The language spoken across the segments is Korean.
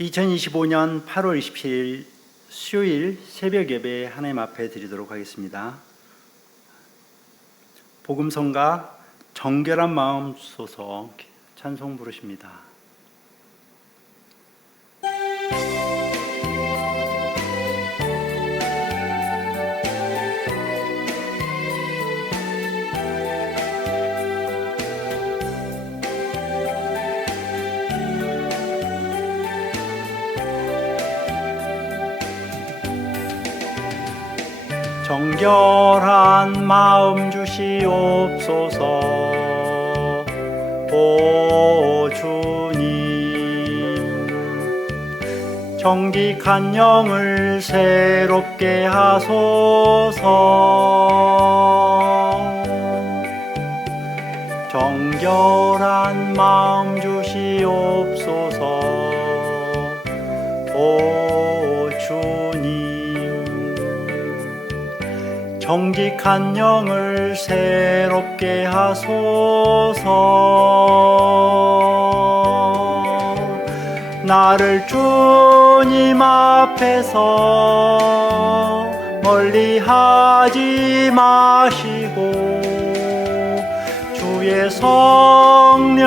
2025년 8월 27일 수요일 새벽 예배 하나님 앞에 드리도록 하겠습니다. 복음성가 정결한 마음 주소서 찬송 부르십니다. 정결한 마음 주시옵소서. 오 주님, 정직한 영을 새롭게 하소서. 정결한 마음 주시옵소서. 오 주님, 정직한 영을 새롭게 하소서. 나를 주님 앞에서 멀리하지 마시고 주의 성령을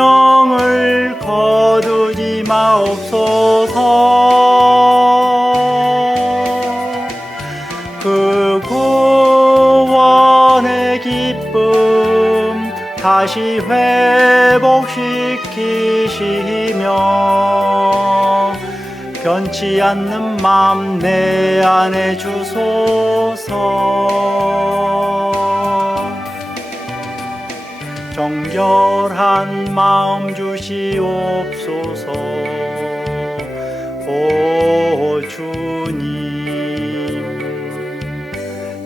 거두지 마옵소서. 그 구원의 기쁨 다시 회복시키시며 변치 않는 맘 내 안에 주소서. 정결한 마음 주시옵소서. 오 주님,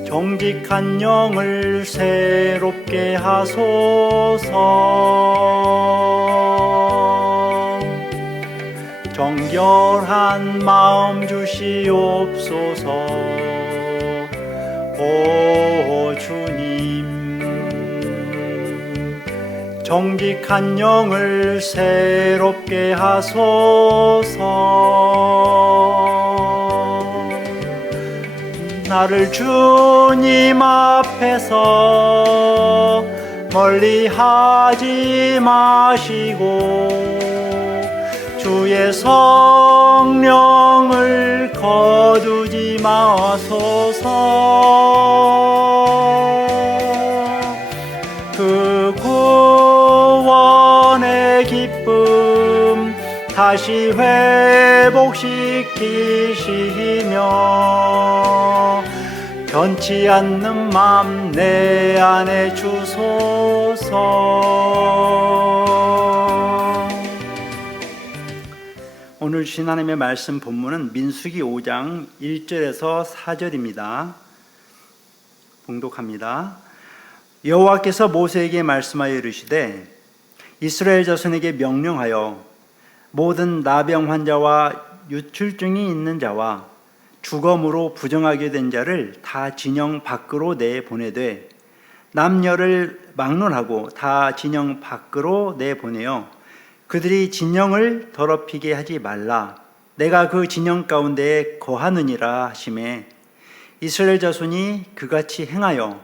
정직한 영을 새롭게 하소서. 정결한 마음 주시옵소서. 오 주님, 정직한 영을 새롭게 하소서. 나를 주님 앞에서 멀리하지 마시고 주의 성령을 거두지 마소서. 그 구원의 기쁨 다시 회복시키시며 변치 않는 맘 내 안에 주소서. 오늘 주신 하나님의 말씀 본문은 민수기 5장 1절에서 4절입니다. 봉독합니다. 여호와께서 모세에게 말씀하여 이르시되 이스라엘 자손에게 명령하여 모든 나병 환자와 유출증이 있는 자와 주검으로 부정하게 된 자를 다 진영 밖으로 내보내되 남녀를 막론하고 다 진영 밖으로 내보내어 그들이 진영을 더럽히게 하지 말라. 내가 그 진영 가운데에 거하느니라 하시매 이스라엘 자손이 그같이 행하여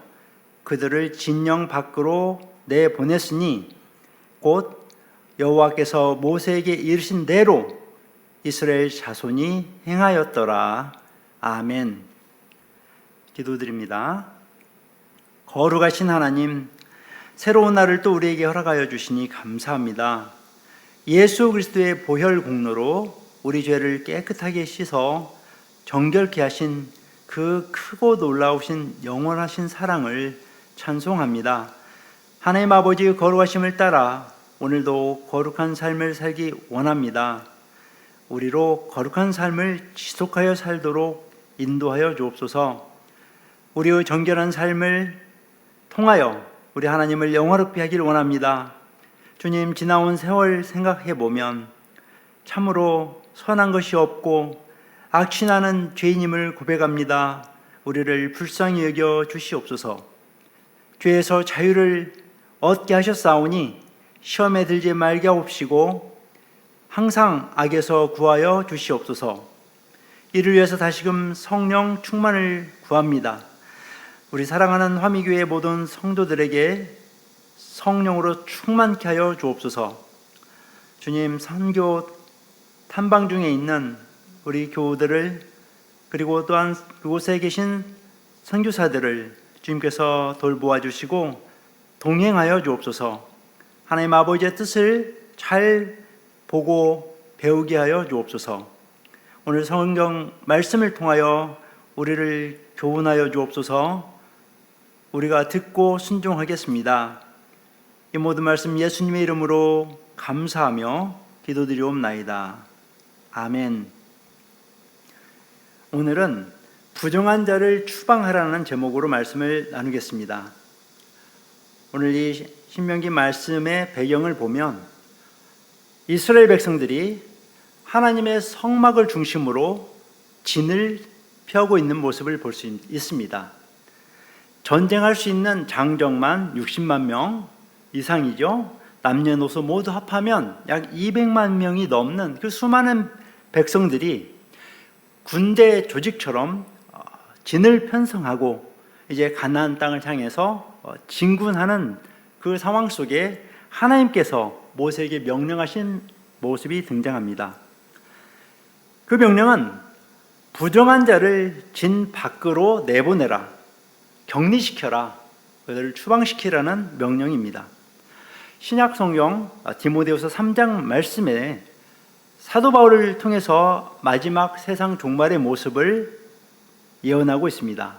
그들을 진영 밖으로 내보냈으니 곧 여호와께서 모세에게 이르신 대로 이스라엘 자손이 행하였더라. 아멘. 기도드립니다. 거룩하신 하나님, 새로운 날을 또 우리에게 허락하여 주시니 감사합니다. 예수 그리스도의 보혈 공로로 우리 죄를 깨끗하게 씻어 정결케 하신 그 크고 놀라우신 영원하신 사랑을 찬송합니다. 하나님 아버지의 거룩하심을 따라 오늘도 거룩한 삶을 살기 원합니다. 우리로 거룩한 삶을 지속하여 살도록 인도하여 주옵소서. 우리의 정결한 삶을 통하여 우리 하나님을 영화롭게 하길 원합니다. 주님, 지나온 세월 생각해 보면 참으로 선한 것이 없고 악취나는 죄인임을 고백합니다. 우리를 불쌍히 여겨 주시옵소서. 죄에서 자유를 얻게 하셨사오니 시험에 들지 말게 하옵시고 항상 악에서 구하여 주시옵소서. 이를 위해서 다시금 성령 충만을 구합니다. 우리 사랑하는 화미교회 모든 성도들에게 성령으로 충만케 하여 주옵소서. 주님, 선교 탐방 중에 있는 우리 교우들을, 그리고 또한 그곳에 계신 선교사들을 주님께서 돌보아 주시고 동행하여 주옵소서. 하나님 아버지의 뜻을 잘 보고 배우게 하여 주옵소서. 오늘 성경 말씀을 통하여 우리를 교훈하여 주옵소서. 우리가 듣고 순종하겠습니다. 이 모든 말씀 예수님의 이름으로 감사하며 기도드리옵나이다. 아멘. 오늘은 부정한 자를 추방하라는 제목으로 말씀을 나누겠습니다. 오늘 이 신명기 말씀의 배경을 보면 이스라엘 백성들이 하나님의 성막을 중심으로 진을 펴고 있는 모습을 볼 수 있습니다. 전쟁할 수 있는 장정만 60만 명 이상이죠. 남녀노소 모두 합하면 약 200만 명이 넘는 그 수많은 백성들이 군대 조직처럼 진을 편성하고 이제 가나안 땅을 향해서 진군하는 그 상황 속에 하나님께서 모세에게 명령하신 모습이 등장합니다. 그 명령은 부정한 자를 진 밖으로 내보내라, 격리시켜라, 그들을 추방시키라는 명령입니다. 신약 성경 디모데후서 3장 말씀에 사도 바울을 통해서 마지막 세상 종말의 모습을 예언하고 있습니다.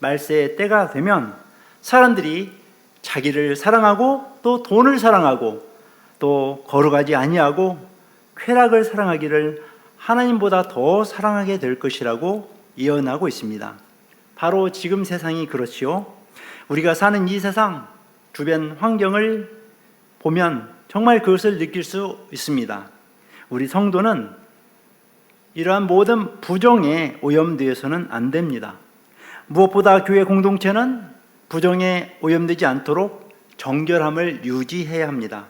말세의 때가 되면 사람들이 자기를 사랑하고 또 돈을 사랑하고 또 거룩하지 아니하고 쾌락을 사랑하기를 하나님보다 더 사랑하게 될 것이라고 예언하고 있습니다. 바로 지금 세상이 그렇지요. 우리가 사는 이 세상 주변 환경을 보면 정말 그것을 느낄 수 있습니다. 우리 성도는 이러한 모든 부정에 오염되어서는 안 됩니다. 무엇보다 교회 공동체는 부정에 오염되지 않도록 정결함을 유지해야 합니다.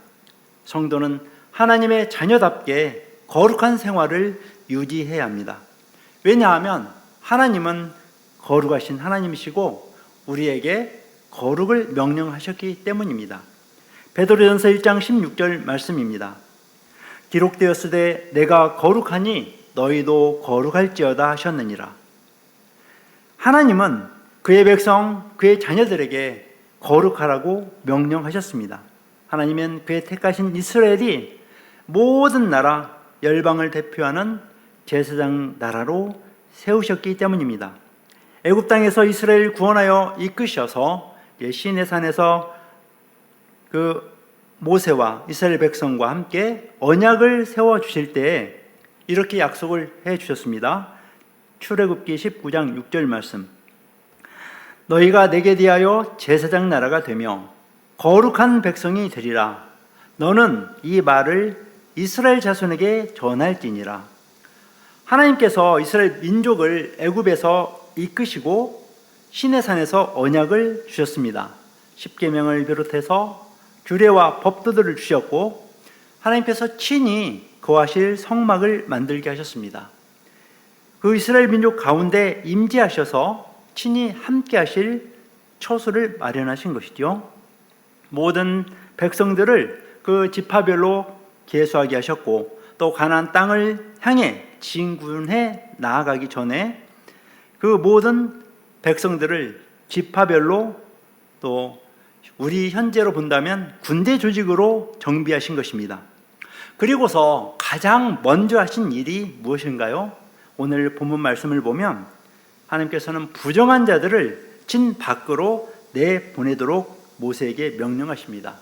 성도는 하나님의 자녀답게 거룩한 생활을 유지해야 합니다. 왜냐하면 하나님은 거룩하신 하나님이시고 우리에게 거룩을 명령하셨기 때문입니다. 베드로전서 1장 16절 말씀입니다. 기록되었으되 내가 거룩하니 너희도 거룩할지어다 하셨느니라. 하나님은 그의 백성, 그의 자녀들에게 거룩하라고 명령하셨습니다. 하나님은 그의 택하신 이스라엘이 모든 나라, 열방을 대표하는 제사장 나라로 세우셨기 때문입니다. 애굽 땅에서 이스라엘을 구원하여 이끄셔서 시내산에서 그 모세와 이스라엘 백성과 함께 언약을 세워주실 때에 이렇게 약속을 해주셨습니다. 출애굽기 19장 6절 말씀. 너희가 내게 대하여 제사장 나라가 되며 거룩한 백성이 되리라. 너는 이 말을 이스라엘 자손에게 전할지니라. 하나님께서 이스라엘 민족을 애굽에서 이끄시고 시내산에서 언약을 주셨습니다. 십계명을 비롯해서 규례와 법도들을 주셨고 하나님께서 친히 거하실 성막을 만들게 하셨습니다. 그 이스라엘 민족 가운데 임재하셔서 친히 함께 하실 처소를 마련하신 것이죠. 모든 백성들을 그 지파별로 계수하게 하셨고 또 가나안 땅을 향해 진군해 나아가기 전에 그 모든 백성들을 지파별로 또 우리 현재로 본다면 군대 조직으로 정비하신 것입니다. 그리고서 가장 먼저 하신 일이 무엇인가요? 오늘 본문 말씀을 보면 하나님께서는 부정한 자들을 진 밖으로 내보내도록 모세에게 명령하십니다.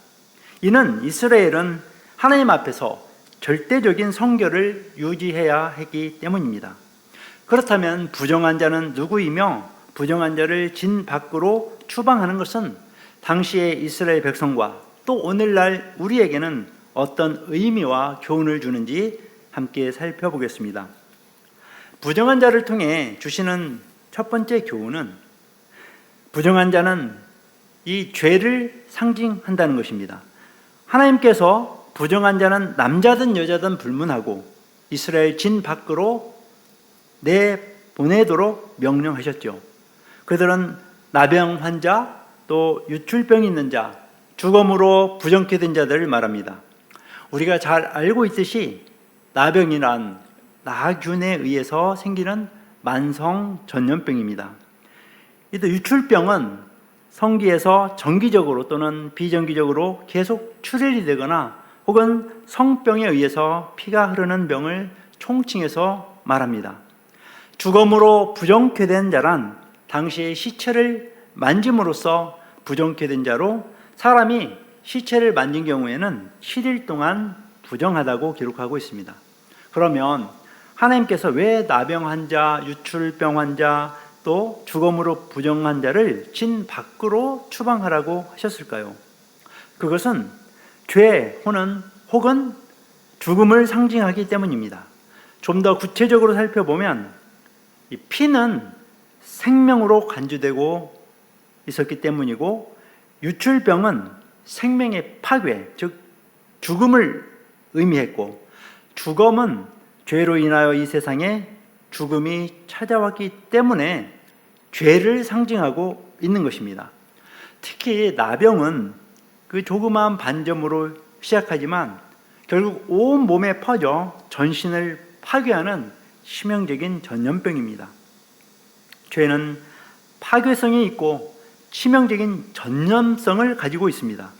이는 이스라엘은 하나님 앞에서 절대적인 성결을 유지해야 하기 때문입니다. 그렇다면 부정한 자는 누구이며 부정한 자를 진 밖으로 추방하는 것은 당시의 이스라엘 백성과 또 오늘날 우리에게는 어떤 의미와 교훈을 주는지 함께 살펴보겠습니다. 부정한 자를 통해 주시는 첫 번째 교훈은 부정한 자는 이 죄를 상징한다는 것입니다. 하나님께서 부정한 자는 남자든 여자든 불문하고 이스라엘 진 밖으로 내보내도록 명령하셨죠. 그들은 나병 환자, 또 유출병이 있는 자, 죽음으로 부정케 된 자들을 말합니다. 우리가 잘 알고 있듯이 나병이란 나균에 의해서 생기는 만성 전염병입니다. 이 유출병은 성기에서 정기적으로 또는 비정기적으로 계속 출혈이 되거나 혹은 성병에 의해서 피가 흐르는 병을 총칭해서 말합니다. 죽음으로 부정케 된 자란 당시의 시체를 만짐으로써 부정케 된 자로, 사람이 시체를 만진 경우에는 7일 동안 부정하다고 기록하고 있습니다. 그러면 하나님께서 왜 나병 환자, 유출병 환자, 또 죽음으로 부정한 자를 진 밖으로 추방하라고 하셨을까요? 그것은 죄 혹은 죽음을 상징하기 때문입니다. 좀 더 구체적으로 살펴보면 이 피는 생명으로 간주되고 있었기 때문이고, 유출병은 생명의 파괴, 즉 죽음을 의미했고, 죽음은 죄로 인하여 이 세상에 죽음이 찾아왔기 때문에 죄를 상징하고 있는 것입니다. 특히 나병은 그 조그마한 반점으로 시작하지만 결국 온 몸에 퍼져 전신을 파괴하는 치명적인 전염병입니다. 죄는 파괴성이 있고 치명적인 전염성을 가지고 있습니다.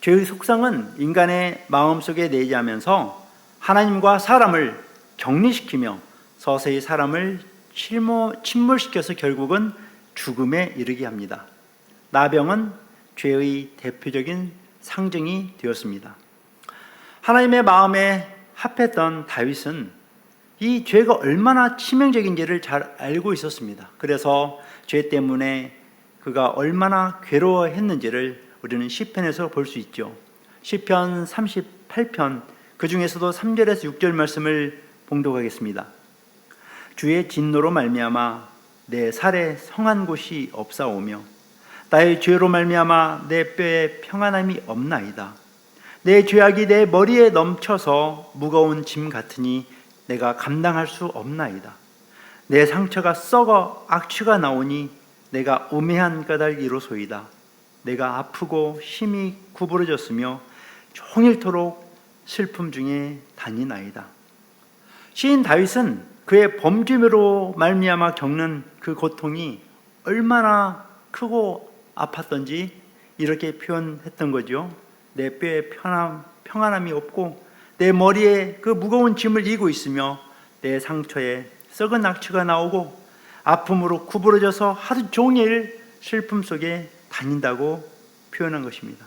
죄의 속성은 인간의 마음속에 내재하면서 하나님과 사람을 격리시키며 서서히 사람을 침몰시켜서 결국은 죽음에 이르게 합니다. 나병은 죄의 대표적인 상징이 되었습니다. 하나님의 마음에 합했던 다윗은 이 죄가 얼마나 치명적인지를 잘 알고 있었습니다. 그래서 죄 때문에 그가 얼마나 괴로워했는지를 우리는 시편에서 볼 수 있죠. 시편 38편 그 중에서도 3절에서 6절 말씀을 봉독하겠습니다. 주의 진노로 말미암아 내 살에 성한 곳이 없사오며 나의 죄로 말미암아 내 뼈에 평안함이 없나이다. 내 죄악이 내 머리에 넘쳐서 무거운 짐 같으니 내가 감당할 수 없나이다. 내 상처가 썩어 악취가 나오니 내가 우매한 까닭이로소이다. 내가 아프고 힘이 구부러졌으며 종일토록 슬픔 중에 다니나이다. 시인 다윗은 그의 범죄로 말미암아 겪는 그 고통이 얼마나 크고 아팠던지 이렇게 표현했던 거죠. 내 뼈에 평안함이 없고 내 머리에 그 무거운 짐을 지고 있으며 내 상처에 썩은 악취가 나오고 아픔으로 구부러져서 하루 종일 슬픔 속에 다닌다고 표현한 것입니다.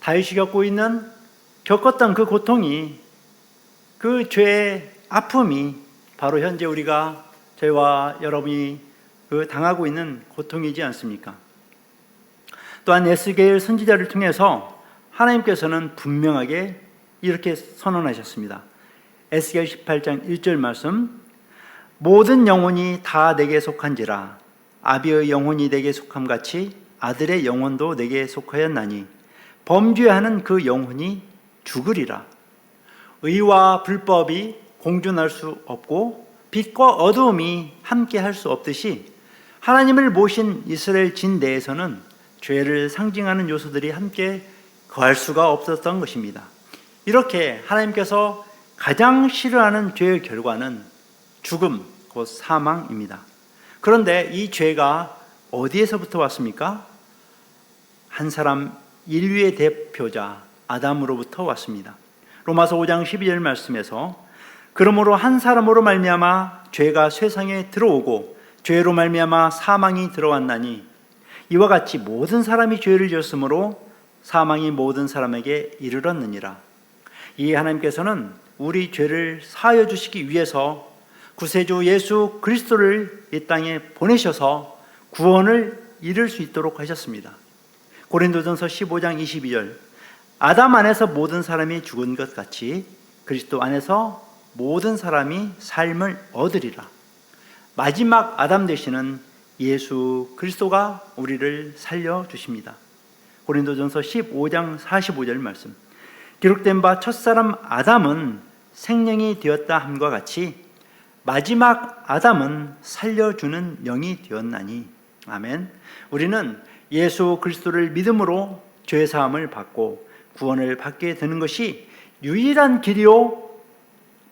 다윗이 겪었던 그 고통이, 그 죄의 아픔이 바로 현재 저희와 여러분이 당하고 있는 고통이지 않습니까? 또한 에스겔 선지자를 통해서 하나님께서는 분명하게 이렇게 선언하셨습니다. 에스겔 18장 1절 말씀, 모든 영혼이 다 내게 속한지라 아비의 영혼이 내게 속함같이 아들의 영혼도 내게 속하였나니 범죄하는 그 영혼이 죽으리라. 의와 불법이 공존할 수 없고 빛과 어두움이 함께 할 수 없듯이 하나님을 모신 이스라엘 진 내에서는 죄를 상징하는 요소들이 함께 거할 수가 없었던 것입니다. 이렇게 하나님께서 가장 싫어하는 죄의 결과는 죽음, 곧 사망입니다. 그런데 이 죄가 어디에서부터 왔습니까? 한 사람, 인류의 대표자 아담으로부터 왔습니다. 로마서 5장 12절 말씀에서 그러므로 한 사람으로 말미암아 죄가 세상에 들어오고 죄로 말미암아 사망이 들어왔나니 이와 같이 모든 사람이 죄를 지었으므로 사망이 모든 사람에게 이르렀느니라. 이 하나님께서는 우리 죄를 사하여 주시기 위해서 구세주 예수 그리스도를 이 땅에 보내셔서 구원을 이룰 수 있도록 하셨습니다. 고린도전서 15장 22절, 아담 안에서 모든 사람이 죽은 것 같이 그리스도 안에서 모든 사람이 삶을 얻으리라. 마지막 아담 되시는 예수 그리스도가 우리를 살려주십니다. 고린도전서 15장 45절 말씀, 기록된 바 첫사람 아담은 생명이 되었다 함과 같이 마지막 아담은 살려주는 영이 되었나니. 아멘. 우리는 예수 그리스도를 믿음으로 죄 사함을 받고 구원을 받게 되는 것이 유일한 길이요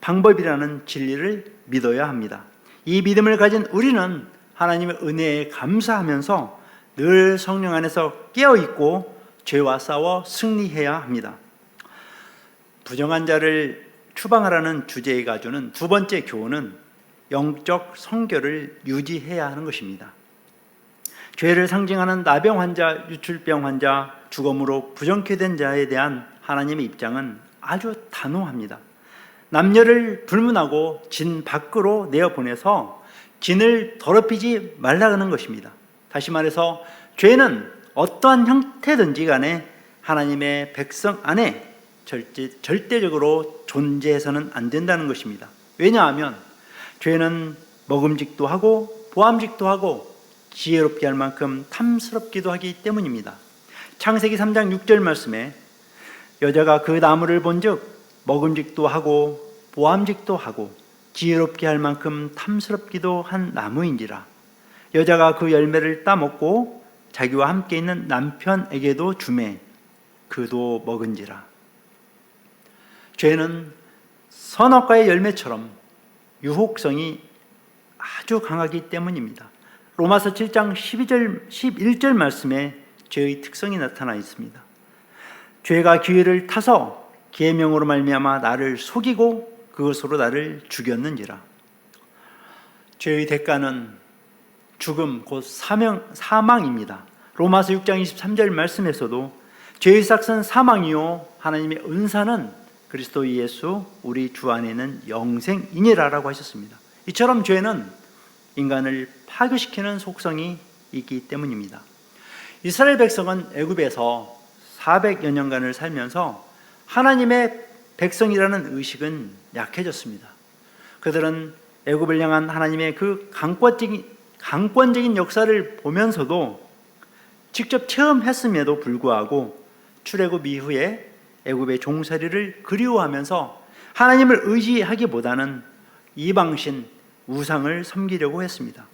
방법이라는 진리를 믿어야 합니다. 이 믿음을 가진 우리는 하나님의 은혜에 감사하면서 늘 성령 안에서 깨어있고 죄와 싸워 승리해야 합니다. 부정한 자를 추방하라는 주제에 가주는 두 번째 교훈은 영적 성결을 유지해야 하는 것입니다. 죄를 상징하는 나병 환자, 유출병 환자, 죽음으로 부정케 된 자에 대한 하나님의 입장은 아주 단호합니다. 남녀를 불문하고 진 밖으로 내어보내서 진을 더럽히지 말라는 것입니다. 다시 말해서 죄는 어떠한 형태든지 간에 하나님의 백성 안에 절대적으로 존재해서는 안 된다는 것입니다. 왜냐하면 죄는 먹음직도 하고 보암직도 하고 지혜롭게 할 만큼 탐스럽기도 하기 때문입니다. 창세기 3장 6절 말씀에 여자가 그 나무를 본즉 먹음직도 하고 보암직도 하고 지혜롭게 할 만큼 탐스럽기도 한 나무인지라. 여자가 그 열매를 따먹고 자기와 함께 있는 남편에게도 주매 그도 먹은지라. 죄는 선악과의 열매처럼 유혹성이 아주 강하기 때문입니다. 로마서 7장 11절 말씀에 죄의 특성이 나타나 있습니다. 죄가 기회를 타서 계명으로 말미암아 나를 속이고 그것으로 나를 죽였는지라. 죄의 대가는 죽음 곧 사망입니다. 로마서 6장 23절 말씀에서도 죄의 삭은 사망이요 하나님의 은사는 그리스도 예수 우리 주 안에는 영생이니라라고 하셨습니다. 이처럼 죄는 인간을 파괴시키는 속성이 있기 때문입니다. 이스라엘 백성은 애굽에서 400여 년간을 살면서 하나님의 백성이라는 의식은 약해졌습니다. 그들은 애굽을 향한 하나님의 그 강권적인 역사를 보면서도 직접 체험했음에도 불구하고 출애굽 이후에 애굽의 종살이를 그리워하면서 하나님을 의지하기보다는 이방신, 우상을 섬기려고 했습니다.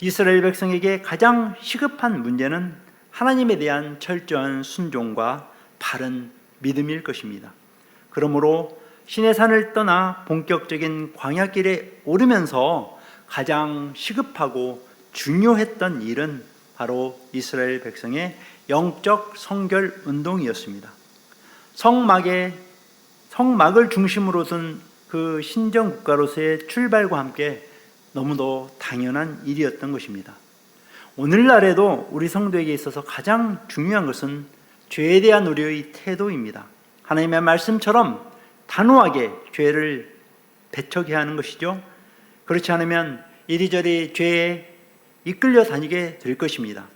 이스라엘 백성에게 가장 시급한 문제는 하나님에 대한 철저한 순종과 바른 믿음일 것입니다. 그러므로 신의 산을 떠나 본격적인 광야길에 오르면서 가장 시급하고 중요했던 일은 바로 이스라엘 백성의 영적 성결 운동이었습니다. 성막을 중심으로 둔 그 신정 국가로서의 출발과 함께 너무도 당연한 일이었던 것입니다. 오늘날에도 우리 성도에게 있어서 가장 중요한 것은 죄에 대한 우리의 태도입니다. 하나님의 말씀처럼 단호하게 죄를 배척해야 하는 것이죠. 그렇지 않으면 이리저리 죄에 이끌려 다니게 될 것입니다.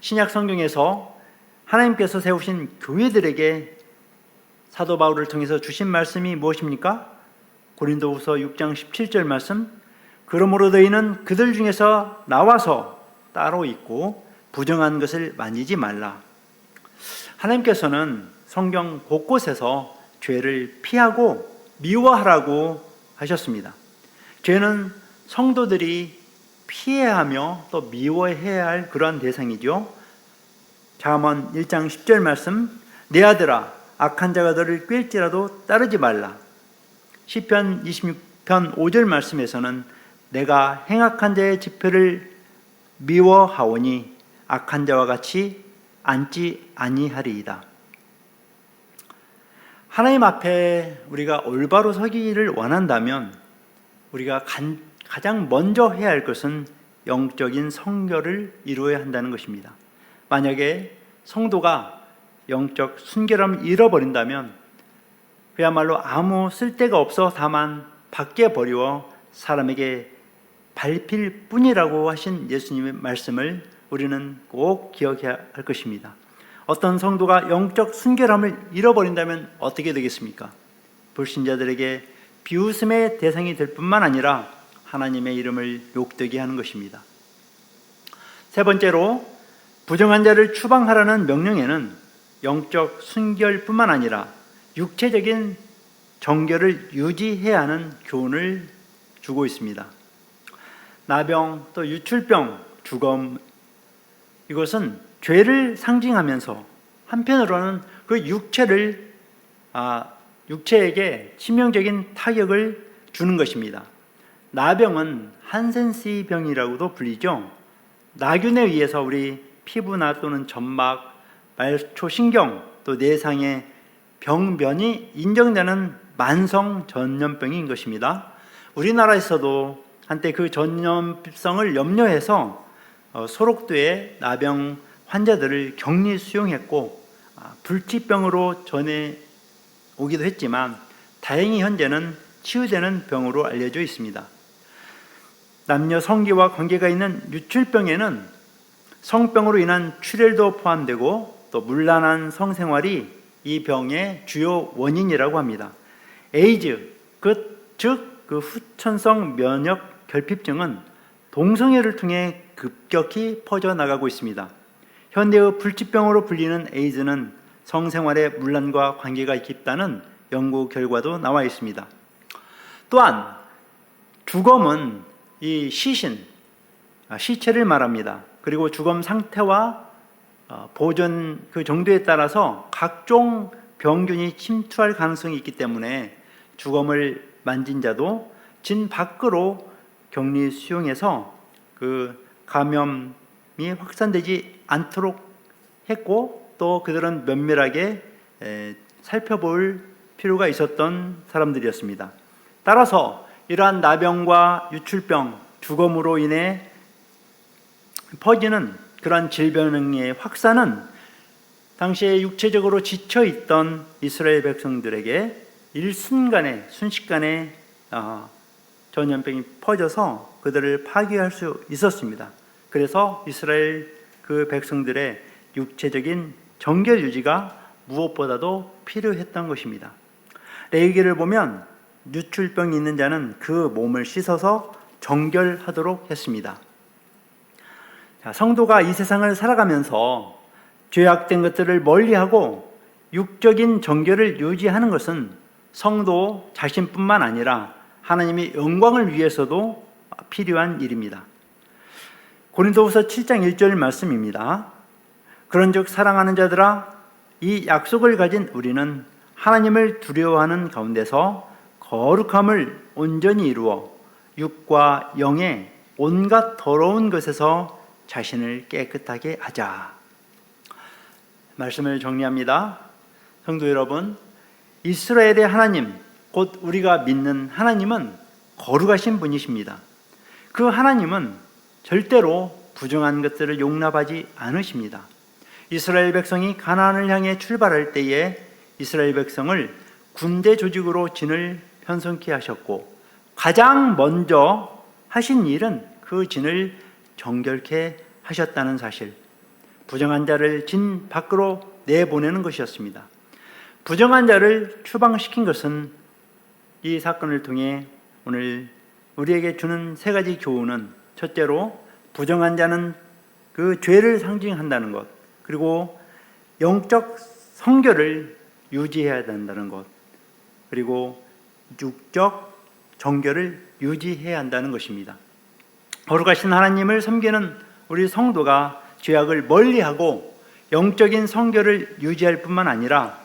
신약 성경에서 하나님께서 세우신 교회들에게 사도 바울을 통해서 주신 말씀이 무엇입니까? 고린도후서 6장 17절 말씀, 그러므로 너희는 그들 중에서 나와서 따로 있고 부정한 것을 만지지 말라. 하나님께서는 성경 곳곳에서 죄를 피하고 미워하라고 하셨습니다. 죄는 성도들이 피해야 하며 또 미워해야 할 그러한 대상이죠. 잠언 1장 10절 말씀, 내 아들아 악한 자가 너를 꾀일지라도 따르지 말라. 시편 26편 5절 말씀에서는 내가 행악한 자의 지표를 미워하오니 악한 자와 같이 앉지 아니하리이다. 하나님 앞에 우리가 올바로 서기를 원한다면 우리가 가장 먼저 해야 할 것은 영적인 성결을 이루어야 한다는 것입니다. 만약에 성도가 영적 순결함을 잃어버린다면 그야말로 아무 쓸데가 없어 다만 밖에 버리워 사람에게 밟힐 뿐이라고 하신 예수님의 말씀을 우리는 꼭 기억해야 할 것입니다. 어떤 성도가 영적 순결함을 잃어버린다면 어떻게 되겠습니까? 불신자들에게 비웃음의 대상이 될 뿐만 아니라 하나님의 이름을 욕되게 하는 것입니다. 세 번째로, 부정한 자를 추방하라는 명령에는 영적 순결뿐만 아니라 육체적인 정결을 유지해야 하는 교훈을 주고 있습니다. 나병, 또 유출병, 주검, 이것은 죄를 상징하면서 한편으로는 그 육체에게 치명적인 타격을 주는 것입니다. 나병은 한센시 병이라고도 불리죠. 나균에 의해서 우리 피부나 또는 점막, 말초신경, 또 내상의 병변이 인정되는 만성 전염병인 것입니다. 우리나라에서도 한때 그 전염성을 염려해서 소록도에 나병 환자들을 격리 수용했고 불치병으로 전해 오기도 했지만 다행히 현재는 치유되는 병으로 알려져 있습니다. 남녀 성기와 관계가 있는 유출병에는 성병으로 인한 출혈도 포함되고 또 문란한 성생활이 이 병의 주요 원인이라고 합니다. 에이즈, 즉 후천성 면역 결핍증은 동성애를 통해 급격히 퍼져나가고 있습니다. 현대의 불치병으로 불리는 에이즈는 성생활의 문란과 관계가 깊다는 연구 결과도 나와 있습니다. 또한 주검은 이 시체를 말합니다. 그리고 주검 상태와 보존 그 정도에 따라서 각종 병균이 침투할 가능성이 있기 때문에 주검을 만진 자도 진 밖으로 격리 수용해서 그 감염이 확산되지 않도록 했고 또 그들은 면밀하게 살펴볼 필요가 있었던 사람들이었습니다. 따라서 이러한 나병과 유출병, 주검으로 인해 퍼지는 그러한 질병의 확산은 당시에 육체적으로 지쳐있던 이스라엘 백성들에게 순식간에 전염병이 퍼져서 그들을 파괴할 수 있었습니다. 그래서 이스라엘 그 백성들의 육체적인 정결 유지가 무엇보다도 필요했던 것입니다. 레위기를 보면 유출병이 있는 자는 그 몸을 씻어서 정결하도록 했습니다. 성도가 이 세상을 살아가면서 죄악된 것들을 멀리하고 육적인 정결을 유지하는 것은 성도 자신뿐만 아니라 하나님의 영광을 위해서도 필요한 일입니다. 고린도후서 7장 1절 말씀입니다. 그런즉 사랑하는 자들아 이 약속을 가진 우리는 하나님을 두려워하는 가운데서 거룩함을 온전히 이루어 육과 영의 온갖 더러운 것에서 자신을 깨끗하게 하자. 말씀을 정리합니다. 성도 여러분, 이스라엘의 하나님, 곧 우리가 믿는 하나님은 거룩하신 분이십니다. 그 하나님은 절대로 부정한 것들을 용납하지 않으십니다. 이스라엘 백성이 가나안을 향해 출발할 때에 이스라엘 백성을 군대 조직으로 진을 편성케 하셨고 가장 먼저 하신 일은 그 진을 정결케 하셨다는 사실, 부정한 자를 진 밖으로 내보내는 것이었습니다. 부정한 자를 추방시킨 것은 이 사건을 통해 오늘 우리에게 주는 세 가지 교훈은, 첫째로 부정한 자는 그 죄를 상징한다는 것, 그리고 영적 성결을 유지해야 된다는 것, 그리고 육적 정결을 유지해야 한다는 것입니다. 거룩하신 하나님을 섬기는 우리 성도가 죄악을 멀리하고 영적인 성결을 유지할 뿐만 아니라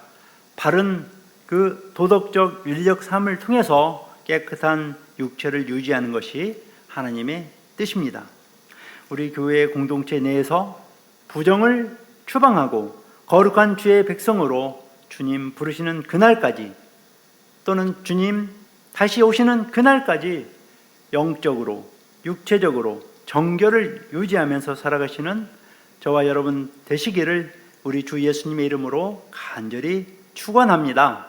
바른 그 도덕적 윤리적 삶을 통해서 깨끗한 육체를 유지하는 것이 하나님의 뜻입니다. 우리 교회 공동체 내에서 부정을 추방하고 거룩한 주의 백성으로 주님 부르시는 그날까지, 또는 주님 다시 오시는 그날까지 영적으로 육체적으로 정결을 유지하면서 살아가시는 저와 여러분 되시기를 우리 주 예수님의 이름으로 간절히 축원합니다.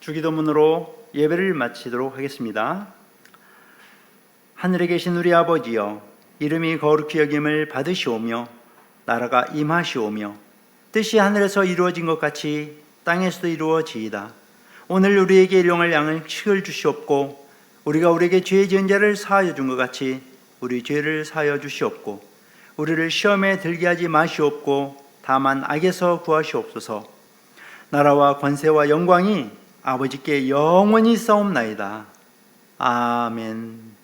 주기도문으로 예배를 마치도록 하겠습니다. 하늘에 계신 우리 아버지여, 이름이 거룩히 여김을 받으시오며 나라가 임하시오며 뜻이 하늘에서 이루어진 것 같이 땅에서도 이루어지이다. 오늘 우리에게 일용할 양식을 주시옵고 우리가 우리에게 죄 지은 자를 사하여 준 것 같이 우리 죄를 사하여 주시옵고 우리를 시험에 들게 하지 마시옵고 다만 악에서 구하시옵소서. 나라와 권세와 영광이 아버지께 영원히 싸움나이다. 아멘.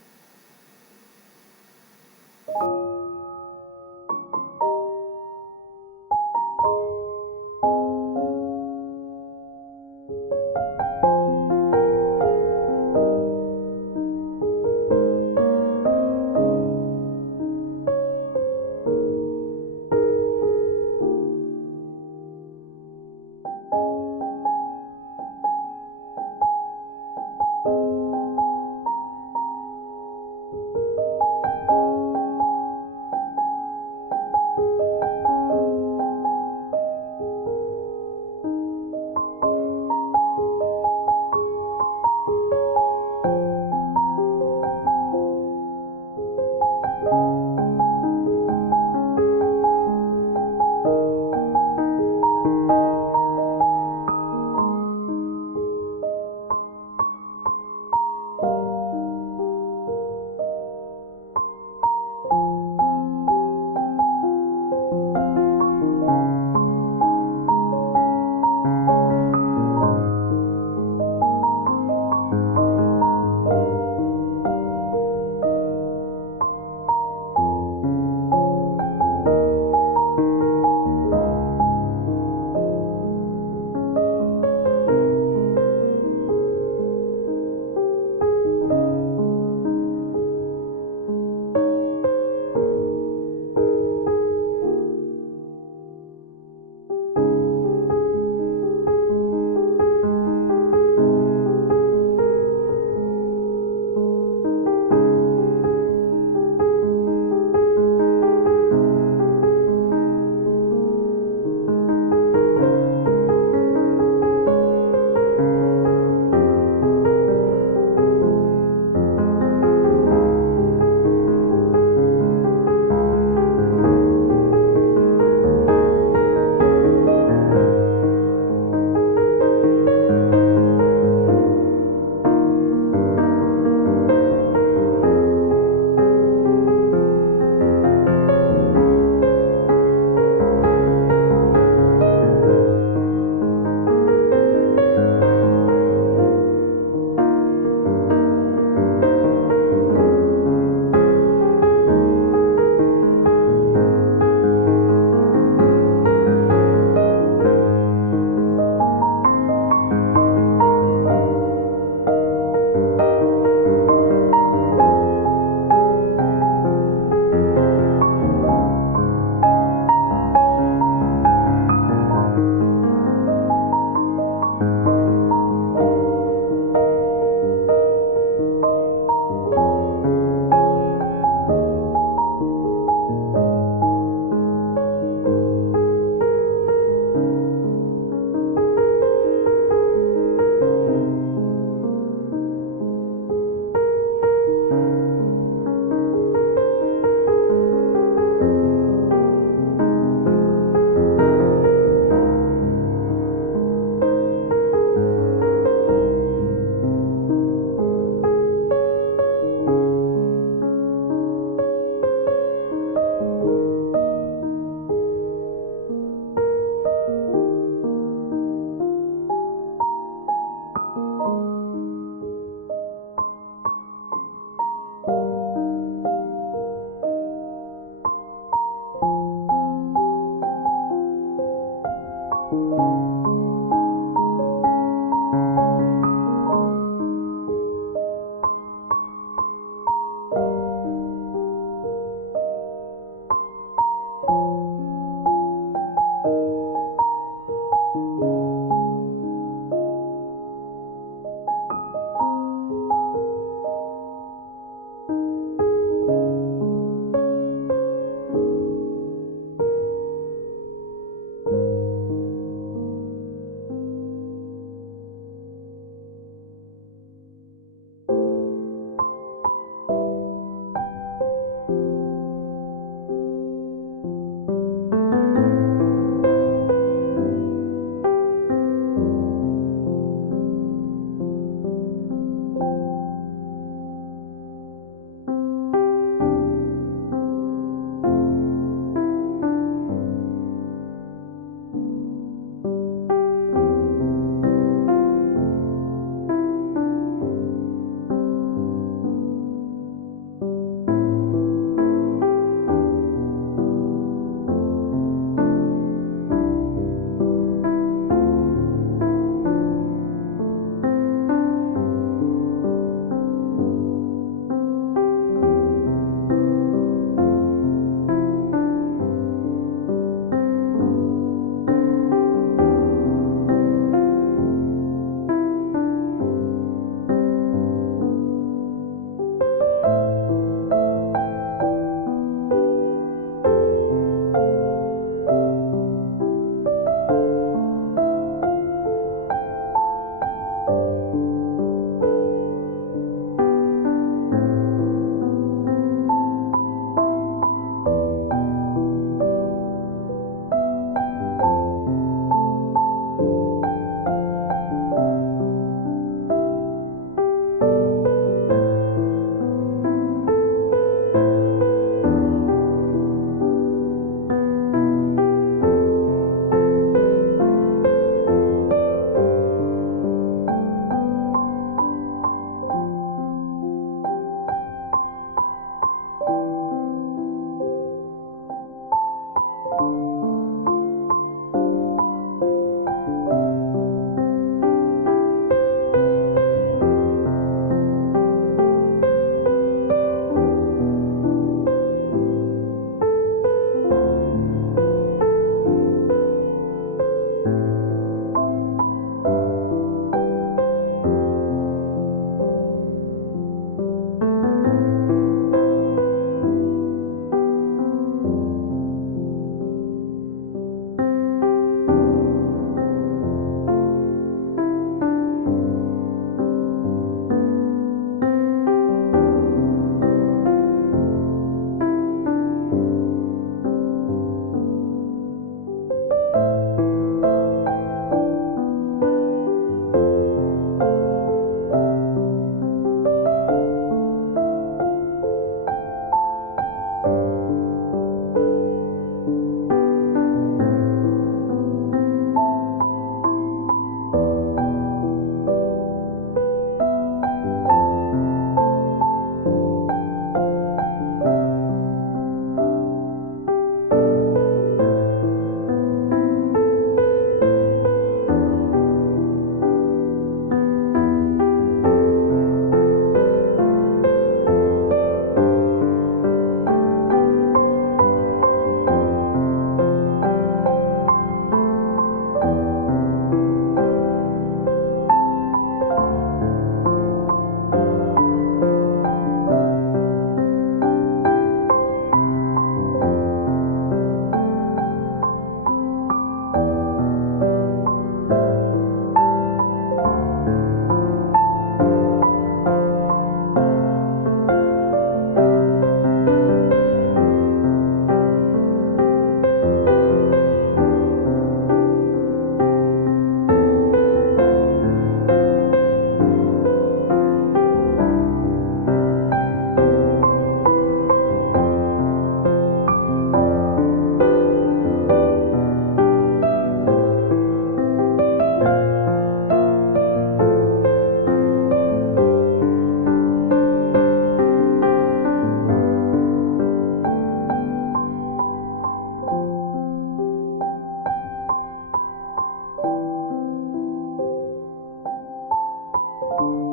아멘.